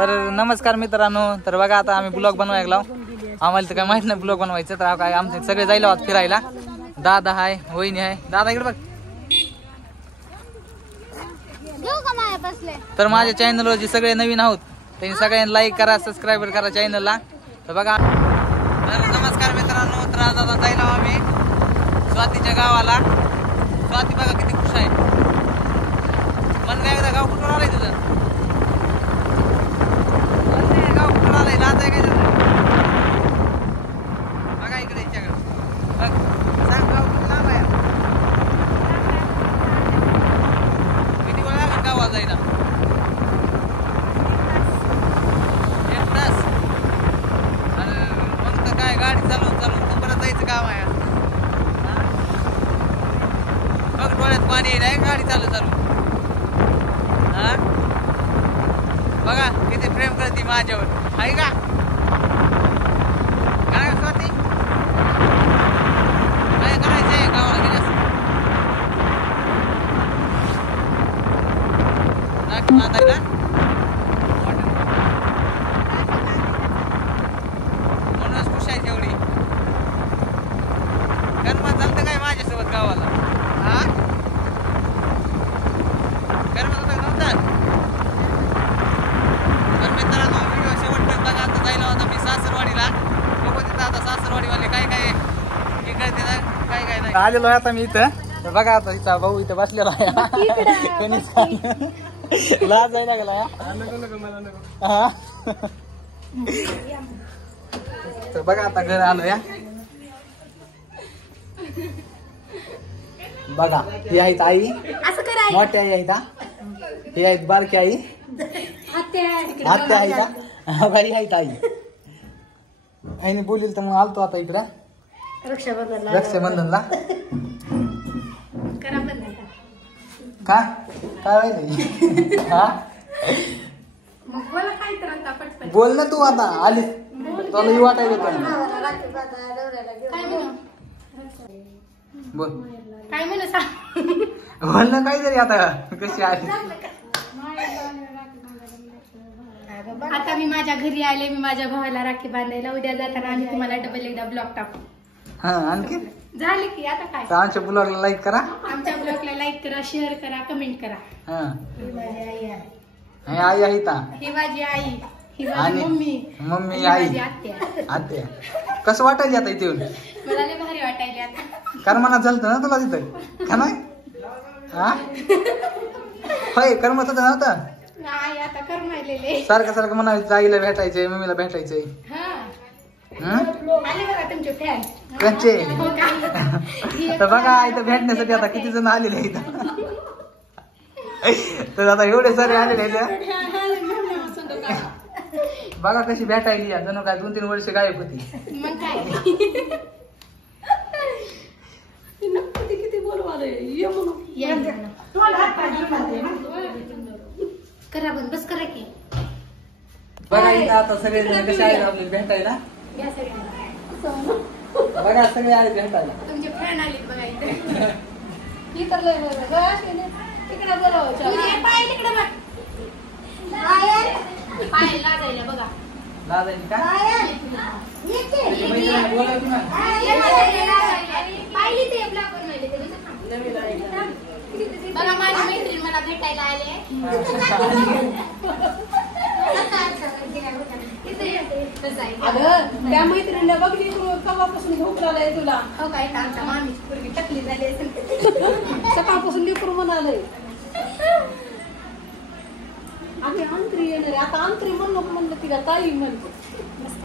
तर नमस्कार मित्रांनो, तर बघा आता आम्ही ब्लॉग बनवायला लागलो. आम्हाला तर काय माहित नाही ब्लॉग बनवायचं, तर काय आमचे सगळे जायला आहोत फिरायला. दादा आहे, वहिनी आहे. दादा इकडे बघ. तर माझ्या चॅनलवर जे सगळे नवीन आहोत त्यांनी सगळ्यांनी लाईक करा, सबस्क्राईब करा चॅनलला. तर बघा, तर नमस्कार मित्रांनो, तर आज आता जायला आम्ही स्वातीच्या गावाला. स्वाती बघा किती खुश आहे. मन काय एकदा गाव कुठून आलंय तुझं? गाव कुठून आलंय? लाज आहे काय तुझं? बघा इकडे हिच्याकडे बघ. सांग गाव कुठून आलाय? किती वेळ लागेल गावाला जायला? 1 तास. आणि मग तर काय गाडी चालवून चालवून परत जायचं काम आहे. बघ डोळ्यात पाणी येईल आहे गाडी चालू चालू. हा बघा किती प्रेम करते माझ्यावर, आहे का? काय स्वाती, काय करायचंय गावाला गेल्यास? नाक मातायला म्हणूनच खुश आहे तेवढी. कर्मा चालतं काय माझ्यासोबत गावाला? हा कर्मा नव्हता. तर मित्रांनो व्हिडिओ शेवटपर्यंत बघा. आता जायला होता मी सासरवाडीला. बघू तिथं आता सासरवाडीवाले काय काय इकडे काय काय नाही. आलेलो आहे आता मी इथं. तर बघा आता तिचा भाऊ इथं बसलेला आहे. लाज जायला लागला. हा तर बघा आता घर आलो या. बघा ही आहेत आई, मोठ्या आई आहेत. ही आहेत बारकी आई, आत्या आहे का? बाई आहेत आई. आईने बोलील तर मग आलतो आता इकडं रक्षाबंधनला. का काय व्हायला? हा बोल ना तू आता आली. तुला वाटायला बोल काय म्हणू सांग. बोल ना काहीतरी आता. कशी आली? आता मी माझ्या घरी आले. मी माझ्या भावाला राखी बांधायला. उद्या जाताना आम्ही तुम्हाला डबल एकदा ब्लॉग टाकू. हा आणखी झाले की आता काय. आमच्या ब्लॉगला लाईक करा, आमच्या ब्लॉगला लाईक करा, शेअर करा, कमेंट करा. हा ही माझी आई आहे. हे आई आहे ता. ही माझी आई, ही माझी आणि मम्मी, मम्मी ही आई माझी आत्या. आत्या. कसं वाटायला आता इथे येऊन? मला लय भारी वाटायले आता. करमना झालतं ना तुला तिथं का नाही? हा होय करमत होतं नव्हतं. नाही आता करमायलेले. सारखं सारखं म्हणायचं आईला भेटायचंय, मम्मीला भेटायचंय. आले बघा तुमचे फॅन कच्चे. तर बघा इथं भेटण्यासाठी आता किती जण आलेले इथं. तर आता एवढे सारे आलेले आहेत. बघा कशी भेटायली जणू काय 2-3 वर्ष गायब होती. मग काय किती बोलवाले. करा बंद बस करा की. बघा इथं आता सगळे जण कसे आले आपल्याला भेटायला. बघा सगळे आले भेटायला. तुमचे फॅन आले बघा इथे. तिकडे बोलावं पाय तिकडे बघ. पाय लाजायला बघा. लाजायची का? बोलायची ना. पाहिली ते ब्लॉग बनवले बघा. माझी मैत्रीण मला भेटायला आले. त्या मैत्रिणीला बघली कवापासून झोप लागलाय तुला. हो काय आमच्या मामीची पोरगी टकली झाली सकाळपासून लेकरू म्हणालय. आम्ही अंतरी येणार. आता अंतरी म्हणलो म्हणलं तिला ताई म्हणतो.